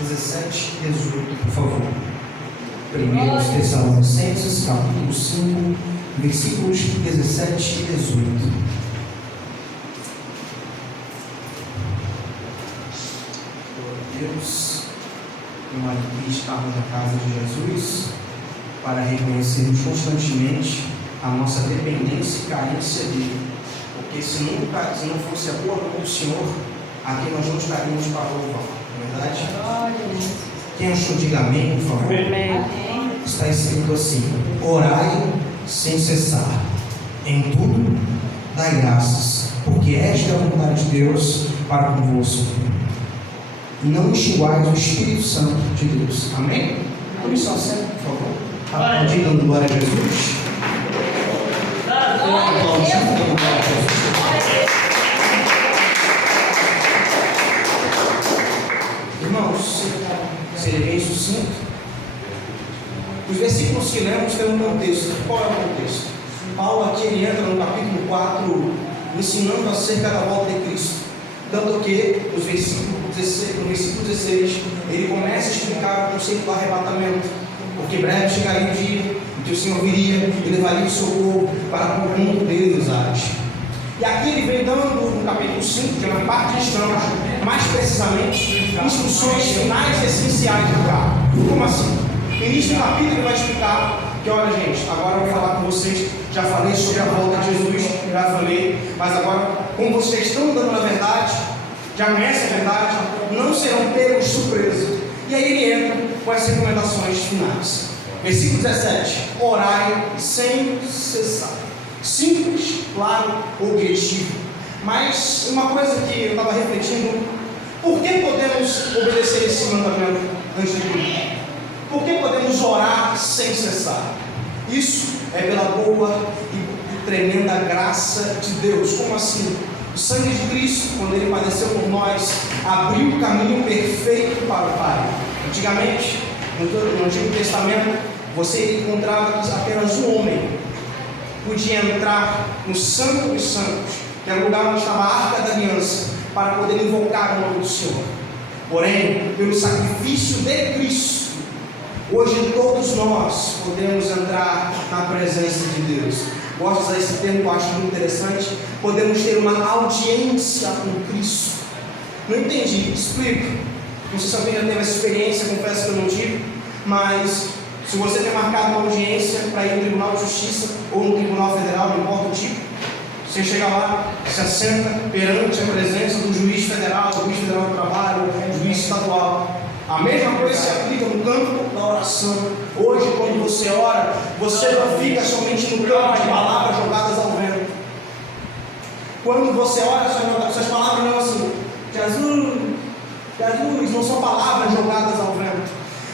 17 e 18, por favor. 1 Tessalonicenses, capítulo 5, versículos 17 e 18. Deus, uma alegria estarmos na casa de Jesus para reconhecermos constantemente a nossa dependência e carência dele. Porque se não fosse a boa mão do Senhor, aqui nós não estaríamos para louvar, não é verdade? Quem achou, diga amém, por favor. Amém. Está escrito assim: orai sem cessar, em tudo dai graças, porque esta é a vontade de Deus para convosco. E não enxuguais o Espírito Santo de Deus. Amém? Por isso, assenta, por favor. Digam glória a Jesus. Aplaudindo glória a Jesus. Irmãos, serei bem sucinto. Os versículos que lemos têm um contexto. Qual é o contexto? Paulo aqui ele entra no capítulo 4 ensinando acerca da volta de Cristo. Tanto que no versículo 16 ele começa a explicar o conceito do arrebatamento. Porque breve chegaria o dia em que o Senhor viria e levaria o socorro para o mundo dele nos ares. E aqui ele vem dando no capítulo 5, que é na parte que estamos, mais precisamente, instruções finais e essenciais do carro. Como assim? No início do capítulo ele vai explicar que, olha gente, agora eu vou falar com vocês, já falei sobre a volta de Jesus, já falei, mas agora, como vocês estão andando na verdade, já conhecem a verdade, não serão pegos de surpresa. E aí ele entra com as recomendações finais. Versículo 17: orai sem cessar. Simples, claro, objetivo. Mas uma coisa que eu estava refletindo: por que podemos obedecer esse mandamento antes de tudo? Por que podemos orar sem cessar? Isso é pela boa e tremenda graça de Deus. Como assim? O sangue de Cristo, quando ele padeceu por nós, abriu o caminho perfeito para o Pai. Antigamente, no Antigo Testamento, você encontrava que apenas um homem podia entrar no Santo dos Santos, que era o lugar onde estava a Arca da Aliança, para poder invocar o nome do Senhor. Porém, pelo sacrifício de Cristo, hoje todos nós podemos entrar na presença de Deus. Gosto de usar esse termo, eu acho muito interessante. Podemos ter uma audiência com Cristo. Não entendi, explico. Não sei se alguém já teve essa experiência, confesso que eu não tive. Mas se você tem marcado uma audiência para ir no Tribunal de Justiça ou no Tribunal Federal, não importa o tipo, você chega lá, se assenta perante a presença do juiz federal, do juiz federal do trabalho, do juiz estadual. A mesma coisa se aplica no campo da oração. Hoje, quando você ora, você não fica somente no campo de palavras jogadas ao vento. Quando você ora, suas palavras não assim, Jesus, não são palavras jogadas ao vento.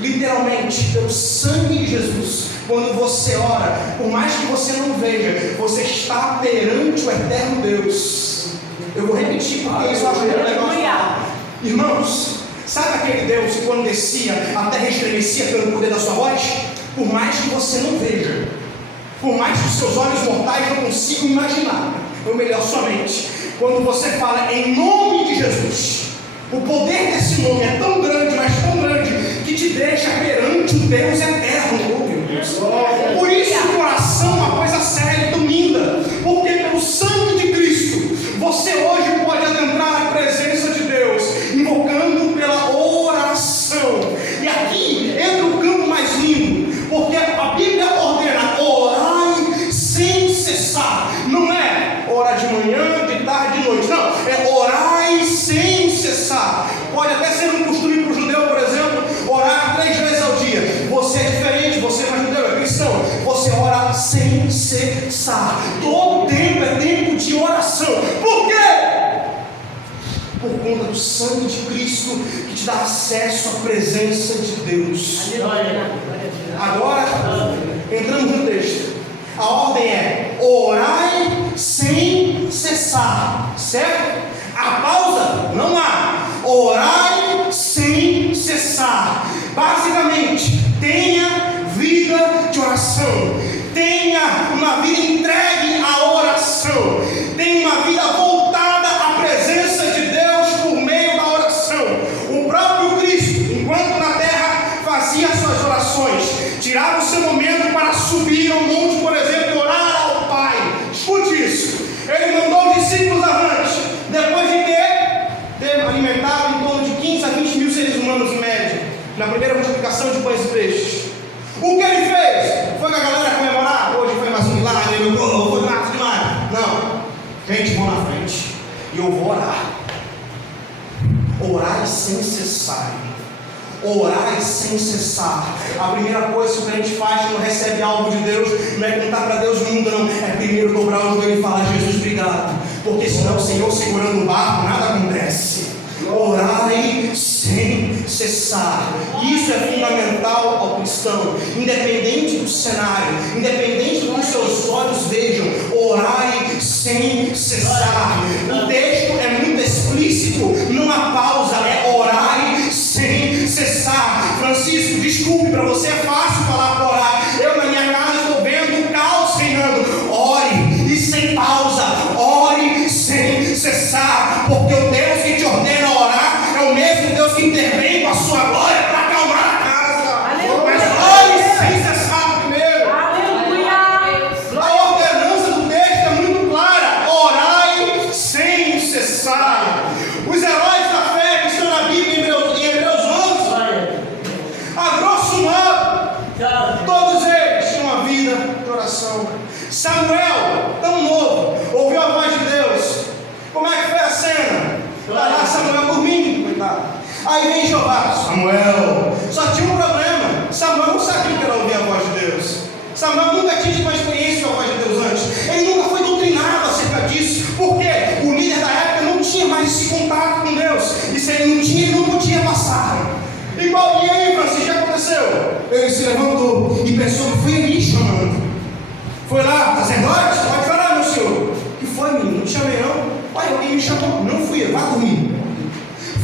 Literalmente, pelo sangue de Jesus, quando você ora, por mais que você não veja, você está perante o eterno Deus. Eu vou repetir porque isso eu acho muito legal. Irmãos, sabe aquele Deus que quando descia, a terra estremecia pelo poder da sua voz? Por mais que você não veja, por mais que os seus olhos mortais não consigam imaginar, ou melhor, sua mente, quando você fala em nome de Jesus, o poder desse nome é tão grande, mas tão grande, que te deixa perante o Deus eterno. Oh, meu Deus. Por isso o coração é uma coisa séria e dominda, porque pelo sangue de Cristo, você hoje pode adentrar a presença de Deus, invocando pela oração. E aqui entra o campo mais lindo, porque a Bíblia ordena: orai sem cessar. Não é orar de manhã, de tarde, de noite. Não, é orai sem cessar. Pode até ser um costume para o judeu, por exemplo, orar 3 vezes ao dia. Você é diferente, você não é judeu, é cristão. Você ora sem cessar. Todo tempo é tempo de oração. Por quê? Por conta do sangue de Cristo, que te dá acesso à presença de Deus. Agora, entrando no texto, a ordem é: orai sem cessar, certo? A pausa não há. Orai sem cessar. Basicamente, tenha vida de oração, tenha uma vida entregue à oração, tenha uma vida voltada à presença de Deus por meio da oração. O próprio Cristo, na primeira multiplicação de pães e peixes. O que ele fez? Foi com a galera comemorar? Hoje foi mais um milagre, meu povo, foi mais demais. Não. Gente, vão na frente. E eu vou orar. Orar sem cessar. Orar sem cessar. A primeira coisa que o crente faz quando recebe algo de Deus não é contar para Deus nunca, não. É primeiro dobrar o joelho e falar: Jesus, obrigado. Porque senão o Senhor segurando o barco, nada acontece. Orai sem cessar. Isso é fundamental ao cristão. Independente do cenário, independente do que os seus olhos vejam, orai sem cessar. O texto é muito explícito, não há pausa, é orai sem cessar. Francisco, desculpe, para você é fácil falar para orar. Eu na minha casa estou vendo o caos reinando. Ore e sem pausa, ore sem cessar, porque o Deus que te ordena orar é o mesmo Deus que intervém com a sua glória para acalmar a casa. Aleluia. Mas ore sem cessar primeiro. Aleluia. A ordenança do texto é muito clara: orai sem cessar. Os heróis da fé que estão na Bíblia, em Hebreus 11, a grosso modo, todos eles tinham uma vida de oração. Samuel, tão novo, ouviu a voz de Deus. Como é que foi a cena? Está lá Samuel dormindo, coitado. Aí vem Jeová: Samuel. Só tinha um problema: Samuel não sabia que era ouvir a voz de Deus. Samuel nunca tinha uma experiência com a voz de Deus antes. Ele nunca foi doutrinado acerca disso. Por quê? O líder da época não tinha mais esse contato com Deus. E se ele não tinha, ele não podia passar. Igual, e aí, Francisco, o que aconteceu? Ele se levantou e pensou que foi Eli chamando. Foi lá: sacerdote, pode falar, meu senhor. Que foi, menino? Não te chamei não? Pai, alguém me chamou. Não fui eu, vá dormir.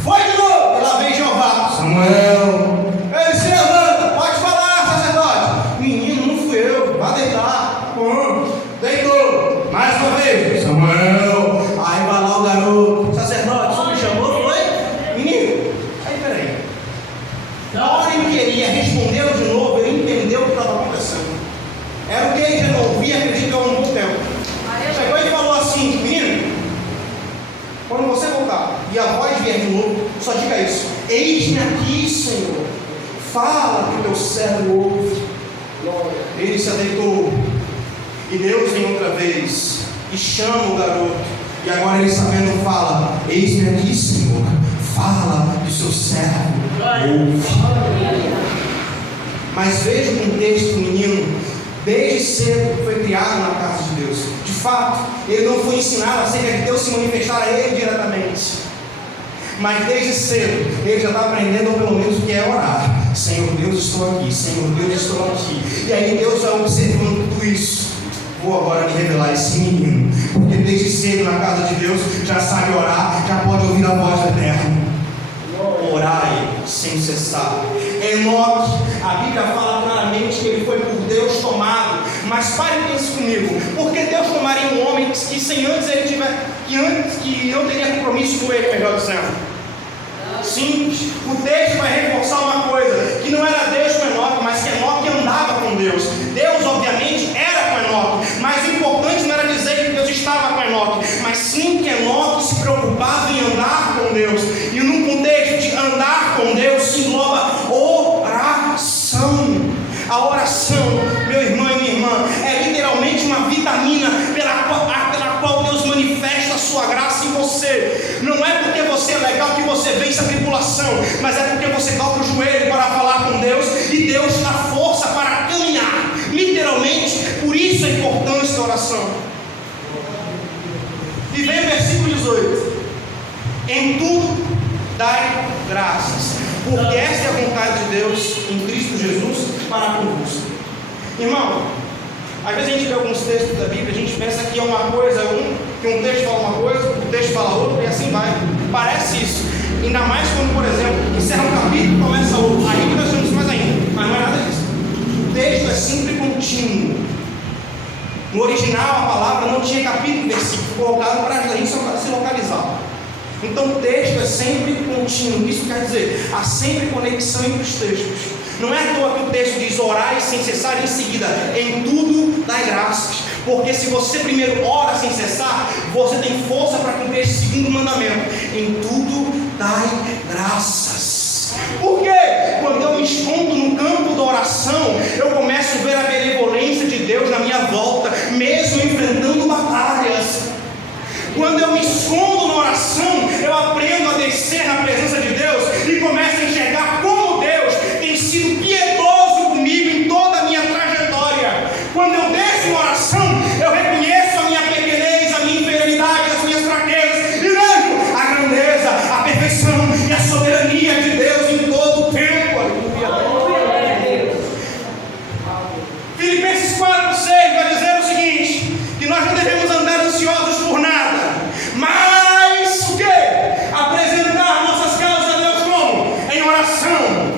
Foi de novo. E lá vem Jeová: Samuel. Ele se levanta: pode falar, sacerdote. Menino, não fui eu, vá deitar. Deitou. Mais uma vez: Samuel. Aí vai lá o garoto: sacerdote, você me chamou, foi? Menino. Aí, peraí. Na hora em que ele ia respondê-lo de novo, ele entendeu o que estava acontecendo. Era o que ele já não ouvia, acredito, há um bom tempo. Chegou e falou assim: menino, quando você voltar e a voz vier de novo, só diga isso: eis-me aqui, Senhor, fala que o teu servo ouve. Ele se adeitou, e Deus vem outra vez e chama o garoto, e agora ele sabendo fala: eis-me aqui, Senhor, fala que o seu servo ouve. Mas veja o contexto do menino. Desde cedo foi criado na casa de Deus. De fato, ele não foi ensinado acerca de Deus se manifestar a ele diretamente. Mas desde cedo, ele já está aprendendo, ou pelo menos, o que é orar. Senhor Deus, estou aqui. Senhor Deus, estou aqui. E aí Deus vai observando tudo isso. Vou agora me revelar esse menino, porque desde cedo na casa de Deus já sabe orar, já pode ouvir a voz do Eterno. Orai sem cessar. Enoque, a Bíblia fala claramente que ele foi por Deus tomado. Mas pare e pense comigo: por que Deus tomaria um homem que sem antes ele tiver, que não teria compromisso com ele, melhor dizendo? Simples. O texto vai reforçar uma coisa: que não era Deus com Enoque, mas que Enoque andava com Deus. Deus obviamente era com Enoque, mas o importante não era dizer que Deus estava com Enoque, mas sim que Enoque se preocupava em andar com Deus. E num contexto de andar com Deus se engloba oração. A oração, meu irmão e minha irmã, é literalmente uma vitamina pela qual Deus manifesta a sua graça em você. Não é porque você é legal que você vence a tribulação, mas é porque você dobra o joelho para falar com Deus e Deus dá força para caminhar. Literalmente, por isso a importância da oração. E vem o versículo 18: em tudo dai graças, porque esta é a vontade de Deus em Cristo Jesus para convosco. Irmão, às vezes a gente vê alguns textos da Bíblia, a gente pensa que é uma coisa, que um texto fala uma coisa, o texto fala outra, e assim vai. Parece isso. Ainda mais quando, por exemplo, encerra um capítulo e começa outro. Aí que nós temos mais ainda, mas não é nada disso. O texto é sempre contínuo. No original, a palavra não tinha capítulo e versículo colocado para a gente só para se localizar. Então o texto é sempre contínuo. Isso quer dizer, há sempre conexão entre os textos. Não é à toa que o texto diz orai sem cessar, e em seguida, em tudo dai graças. Porque se você primeiro ora sem cessar, você tem força para cumprir esse segundo mandamento: em tudo dai graças. Por quê? Quando eu oração, eu começo a ver a benevolência de Deus na minha volta, mesmo enfrentando batalhas. Quando eu me escondo na oração, eu aprendo a descer na presença de Deus e começo a enxergar como Deus tem sido piedoso comigo em toda a minha trajetória. Quando eu desço na oração, eu reconheço a minha pequenez, a minha inferioridade, as minhas fraquezas e vejo a grandeza, a perfeição e a soberania de Deus em todo o tempo. Aleluia. Filipenses 4:6 vai dizer o seguinte: que nós não devemos andar ansiosos por nada, mas o quê? Apresentar nossas causas a Deus como? Em oração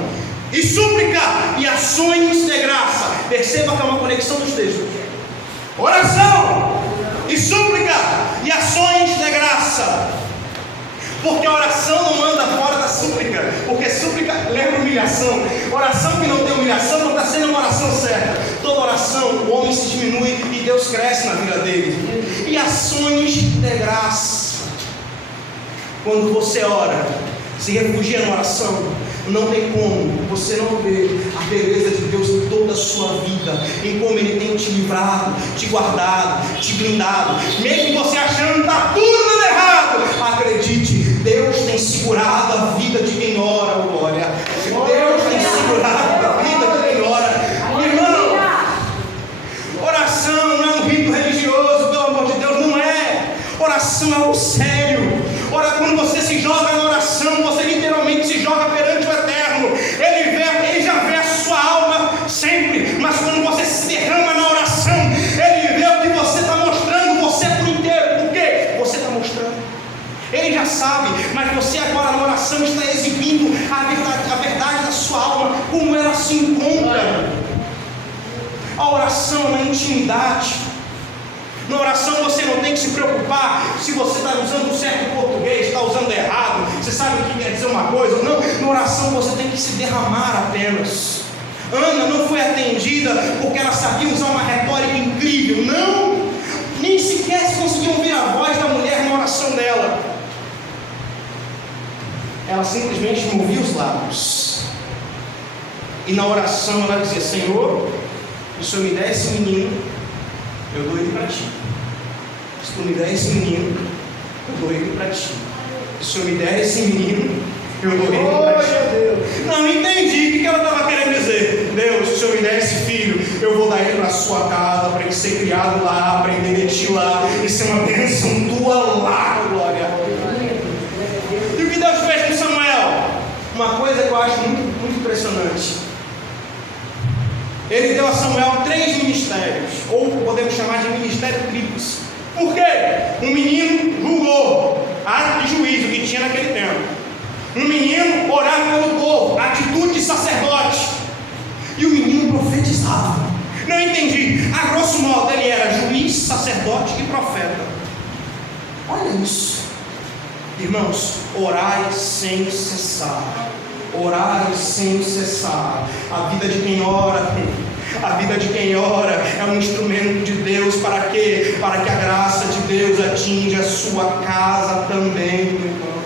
e súplica e ações de graça. Perceba que é uma conexão dos textos. Oração e súplica e ações de graça. Porque a oração não anda fora da súplica. Porque súplica lembra humilhação. Oração que não tem humilhação não está sendo uma oração certa. Toda oração, o homem se diminui e Deus cresce na vida dele. E ações de graça. Quando você ora, se refugia na oração, não tem como você não ver a beleza de Deus em toda a sua vida, em como Ele tem te livrado, te guardado, te blindado. Mesmo você achando que está tudo errado, acredite, Deus tem segurado a vida de quem ora, glória. Deus tem segurado a vida de quem ora. Irmão, oração não é um rito religioso, pelo amor de Deus, não é. Oração é algo sério. Ora, quando você se joga na oração, você literalmente se joga perante o Eterno. Ele já vê a sua alma sempre, mas quando você se derrama na oração, Ele vê o que você está mostrando, você por inteiro. Por quê? Você está mostrando. Ele já sabe, mas você agora na oração está exibindo a verdade da sua alma, como ela se encontra. A oração é uma intimidade. Na oração você não tem que se preocupar se você está usando um certo português, está usando errado, você sabe o que quer dizer uma coisa ou não. Na oração você tem que se derramar apenas. Ana não foi atendida porque ela sabia usar uma retórica incrível, não, nem sequer se conseguiu ouvir a voz da mulher na oração dela. Ela simplesmente movia os lábios e na oração ela dizia: Senhor, se o Senhor me der esse menino, eu dou ele para ti. Se tu me der esse menino, eu dou ele para ti. Se o Senhor me der esse menino, eu dou ele para ti. Não entendi o que ela estava querendo dizer. Deus, se o Senhor me der esse filho, eu vou dar ele para a sua casa, para ele ser criado lá, aprender de ti lá, e ser uma bênção tua lá, glória. E o que Deus fez com Samuel? Uma coisa que eu acho muito impressionante. Ele deu a Samuel 3 ministérios, ou podemos chamar de ministério tríplice. Por quê? Um menino julgou, ato de juízo que tinha naquele tempo. Um menino orava pelo povo, atitude de sacerdote. E o menino profetizava. Não entendi. A grosso modo ele era juiz, sacerdote e profeta. Olha isso. Irmãos, orai sem cessar. Orar sem cessar. A vida de quem ora, a vida de quem ora é um instrumento de Deus para quê? Para que a graça de Deus atinja a sua casa também, meu irmão.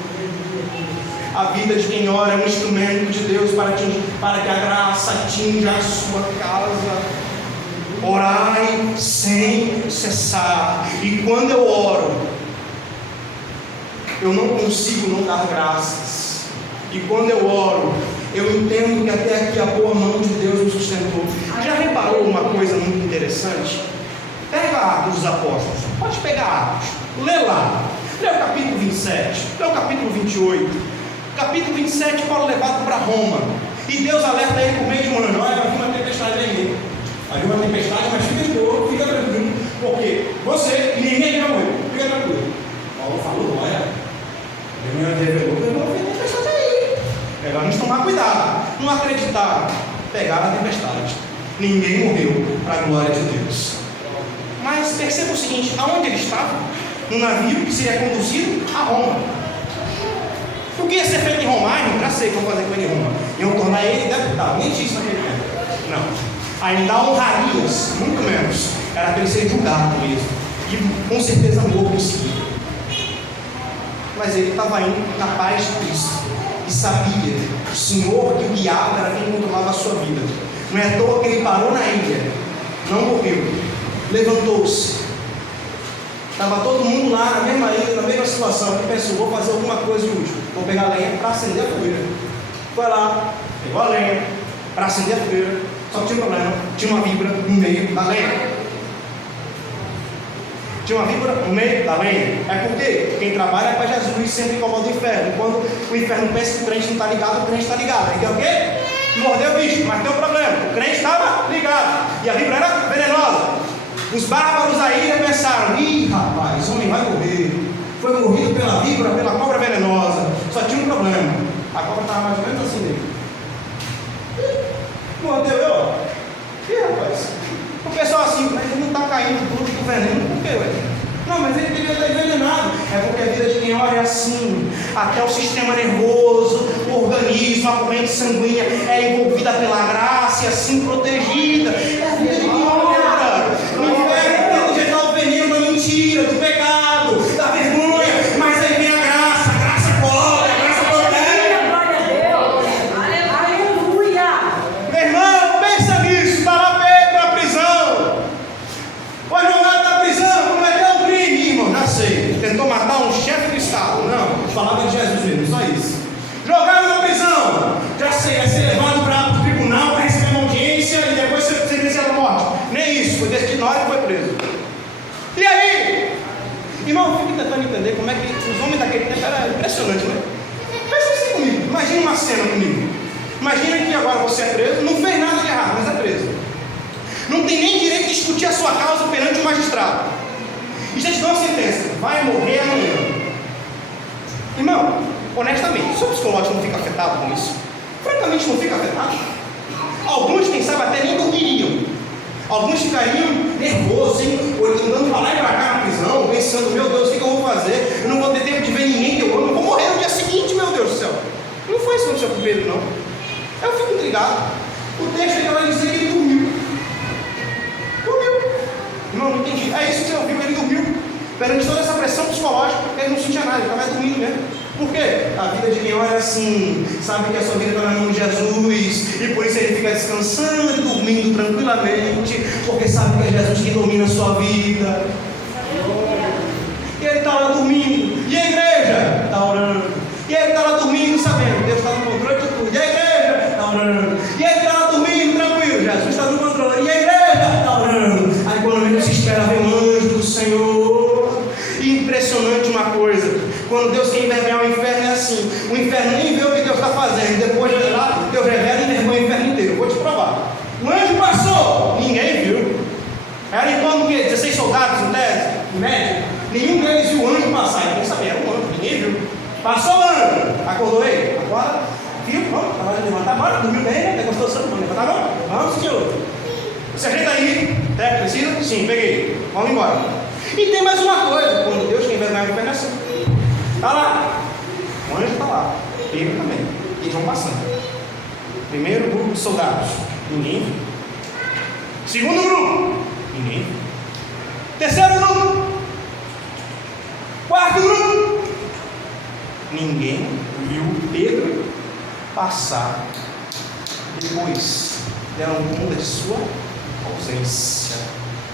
A vida de quem ora é um instrumento de Deus para que a graça atinja a sua casa. Orai sem cessar. E quando eu oro, eu não consigo não dar graças. E quando eu oro, eu entendo que até aqui a boa mão de Deus me sustentou. Já reparou uma coisa muito interessante? Pega Atos dos Apóstolos, pode pegar Atos, lê lá, lê o capítulo 27, lê o capítulo 28. Capítulo 27, Paulo levado para Roma, e Deus alerta ele por meio de um anjo: olha, vai vir uma tempestade aí. Vai vir uma tempestade, mas fica de boa, fica tranquilo, porque você e ninguém vai morrer, fica tranquilo. Paulo falou: olha, Deus me revelou que eu vou ver a tempestade aí. Vamos tomar cuidado. Não acreditaram, pegaram a tempestade. Ninguém morreu, para a glória de Deus. Mas perceba o seguinte: aonde ele estava? No navio que seria conduzido a Roma. O que ia ser feito em Roma? Já sei o que vão fazer com ele em Roma. Iam tornar ele deputado. Nem disse naquele tempo. Não. Ainda honrarias, muito menos. Era para ele ser julgado mesmo. E com certeza morto em seguida. Mas ele estava indo na paz de Cristo. E sabia que o Senhor que o guiava era quem controlava a sua vida. Não é à toa que ele parou na ilha, não morreu, levantou-se. Estava todo mundo lá na mesma ilha, na mesma situação. Ele pensou, vou fazer alguma coisa de útil, vou pegar a lenha para acender a fogueira. Foi lá, pegou a lenha para acender a fogueira, só que tinha um problema, tinha uma víbora no meio da lenha. Tinha uma víbora no meio da lenha. É porque quem trabalha é para Jesus, sempre incomoda o inferno. Quando o inferno pensa que o crente não está ligado, o crente está ligado. Aí quer o quê? Mordeu o bicho, mas tem um problema. O crente estava ligado e a víbora era venenosa. Os bárbaros aí pensaram: ih, rapaz, esse homem vai morrer. Foi morrido pela víbora, pela cobra venenosa. Só tinha um problema: a cobra estava mais ou menos assim dele. Mordeu eu? Ih, rapaz. O pessoal assim, mas ele não está caindo do veneno, por quê, velho? Não, mas ele devia estar envenenado. É porque a vida de quem ora é assim. Até o sistema nervoso, o organismo, a corrente sanguínea é envolvida pela graça e assim protegida. É a vida de quem ora. O inferno tenta injetar o veneno da mentira, do pecado, da vergonha. Mas aí vem a graça cobre, a graça protege. Glória a Deus. Aleluia. Meu irmão, pensa nisso. Está lá Pedro na prisão. Foi jogado na prisão, cometeu um crime, irmão. Já sei. Tentou matar um chefe do Estado. Não, falava de Jesus mesmo, só isso. Jogaram na prisão. Já sei, vai ser levado para o tribunal para receber uma audiência e depois ser sentenciado à morte. Nem isso, foi desde que na hora que foi preso. E aí? Irmão, eu fico tentando entender como é que os homens daquele tempo era impressionante, né? Pensa assim comigo, imagina uma cena comigo. Imagina que agora você é preso, não fez nada de errado, mas é preso. Não tem nem direito de discutir a sua causa perante o magistrado. E já te dão uma sentença, vai morrer amanhã. Irmão, honestamente, o seu psicológico não fica afetado com isso? Francamente não fica afetado. Alguns, quem sabe, até nem dormiriam. Alguns ficariam nervosos, hein? Ou andando para lá e para cá na prisão, pensando: meu Deus, o que eu vou fazer? Eu não vou ter tempo de ver ninguém que eu amo, eu vou morrer no dia seguinte, meu Deus do céu. Não foi isso que aconteceu com Pedro, não. Eu fico intrigado. O texto aqui vai dizer que ele dormiu. Irmão, não entendi. É isso que você ouviu, ele dormiu. Perante toda essa pressão psicológica, ele não sentia nada, ele estava dormindo mesmo. Por quê? A vida de quem ora é assim, sabe que a sua vida está na mão de Jesus, e por isso ele fica descansando e dormindo tranquilamente, porque sabe que é Jesus que domina a sua vida. E ele está lá dormindo, e a igreja está orando, e ele está lá dormindo sabendo, Deus está no controle de tudo, e a igreja está orando, e ele está lá dormindo tranquilo, Jesus está no controle, e a igreja está orando. Aí quando menos se espera, vem um anjo do Senhor. E impressionante uma coisa: quando Deus quer envergonhar o inferno é assim, o inferno nem vê o que Deus está fazendo, depois de lá, Deus revela e envergonha o inferno inteiro. Eu vou te provar. O anjo passou, ninguém viu. Era em torno de 16 soldados, em tese, em média. Nenhum deles viu o anjo passar. Ninguém sabia, era um anjo, ninguém viu. Passou o anjo, acordou ele, agora, viu, vamos, agora levantar, bora, dormiu bem, né? Pegou a situação, vamos levantar, vamos, senhor. Você ajeita aí, precisa? Sim, peguei, vamos embora. E tem mais uma coisa: quando Deus quer envergonhar o inferno é assim. Está lá, o anjo está lá, Pedro também, e eles vão passando. Primeiro grupo de soldados, ninguém viu. Segundo grupo, ninguém viu. Terceiro grupo, quarto grupo, ninguém viu Pedro passar. Depois deram conta de sua ausência.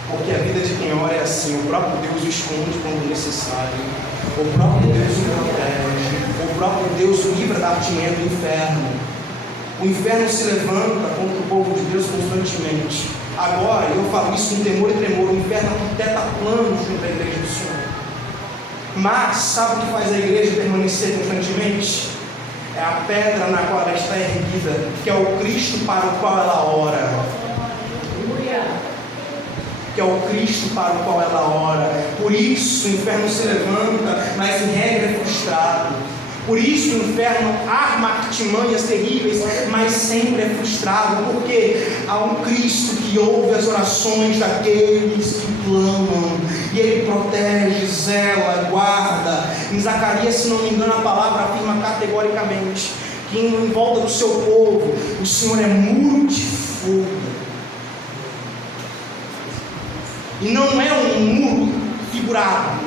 Porque a vida de quem ora é assim: o próprio Deus o esconde quando necessário, o próprio Deus o protege, o próprio Deus o livra da artimanha do inferno. O inferno se levanta contra o povo de Deus constantemente. Agora, eu falo isso com temor e tremor: o inferno arquiteta planos junto à igreja do Senhor. Mas sabe o que faz a igreja permanecer constantemente? É a pedra na qual ela está erguida, que é o Cristo para o qual ela ora. Que é o Cristo para o qual ela ora. Por isso o inferno se levanta, mas em regra é frustrado. Por isso o inferno arma artimanhas terríveis, mas sempre é frustrado, porque há um Cristo que ouve as orações daqueles que clamam, e Ele protege, zela, guarda. Em Zacarias, se não me engano, a palavra afirma categoricamente que em volta do seu povo o Senhor é muro de fogo. E não é um muro figurado,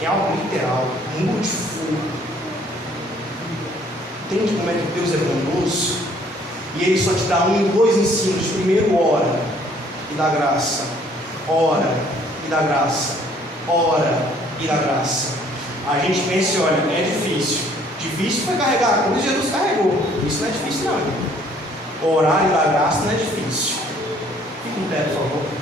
é algo literal, um muro de fogo. Entende como é que Deus é bondoso? E Ele só te dá 1 e 2 ensinos. Primeiro, ora e dá graça. Ora e dá graça. Ora e dá graça. A gente pensa e olha, é difícil. Difícil foi carregar a cruz, Jesus carregou. Isso não é difícil não. Orar e dar graça não é difícil. Fique em pé, por favor.